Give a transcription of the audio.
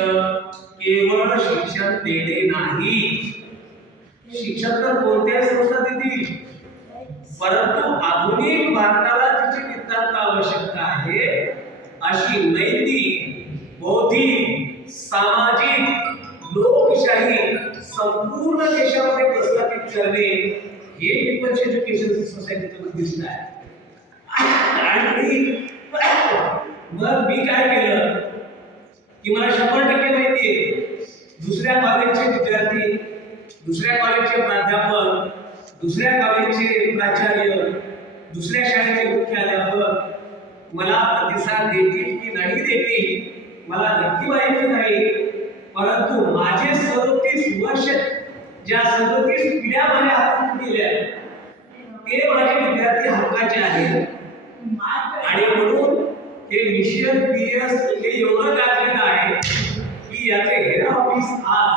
शिक्षक केवळ शिक्षण देणे नाही. शिक्षक तर कोणत्याही संस्था देतील, परंतु आधुनिक भारताला जिची नितांत आवश्यकता आहे अशी नैतिक, बौद्धिक, सामाजिक, लोकशाही संपूर्ण देशामध्ये प्रस्थापित करणे हे पीपल्स एज्युकेशन सोसायटीचं उद्दिष्ट आहे. आणि मग मी काय केलं की मला 100% माहिती आहे दुसऱ्या कॉलेजचे विद्यार्थी, दुसऱ्या कॉलेजचे प्राध्यापक, दुसऱ्या कॉलेजचे प्राचार्य, दुसऱ्या शाळेचे मुख्याध्यापक मला प्रतिसाद देतील की नाही देतील मला नक्की माहिती नाही. परंतु माझे 37 वर्ष ज्या 37 पिढ्या माझ्या हातून गेल्या ते माझे विद्यार्थी हक्काचे आहेत. आणि म्हणून हे मिशन पीएस हे एवढं गाजलेलं आहे की याचे हेड ऑफिस आज